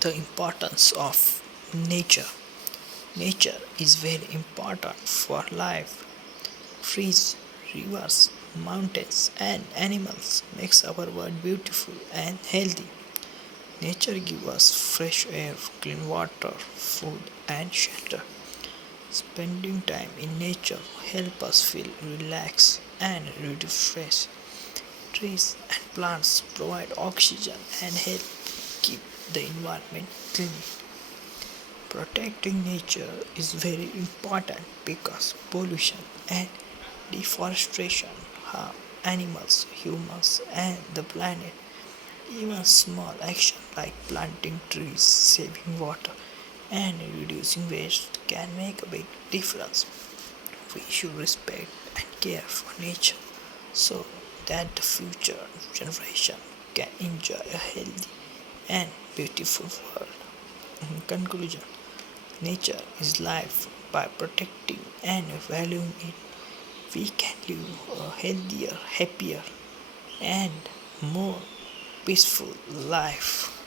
The importance of nature. Nature is very important for life. Trees, rivers, mountains, and animals makes our world beautiful and healthy. Nature gives us fresh air, clean water, food, and shelter. Spending time in nature helps us feel relaxed and reduce stress. Trees and plants provide oxygen and help keep the environment clean. Protecting nature is very important because pollution and deforestation harm animals, humans, and the planet. Even small action like planting trees, saving water, and reducing waste can make a big difference. We should respect and care for nature so that the future generation can enjoy a healthy and beautiful world. In conclusion, nature is life. By protecting and valuing it, we can live a healthier, happier, and more peaceful life.